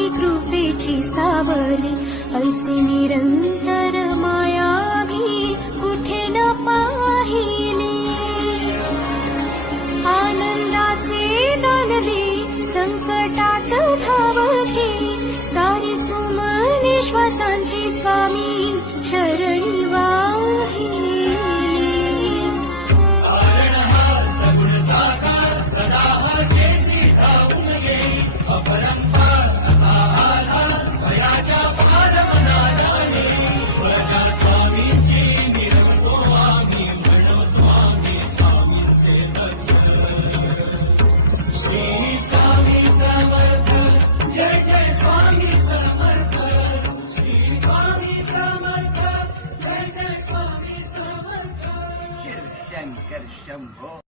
स्वामी कृपेची सावली. ऐसे निरंतर माया मी कुठे न पाहिली. आनंदाचे दानले संकटात धावके सारी श्वासांची स्वामी चरणी sangue, quero.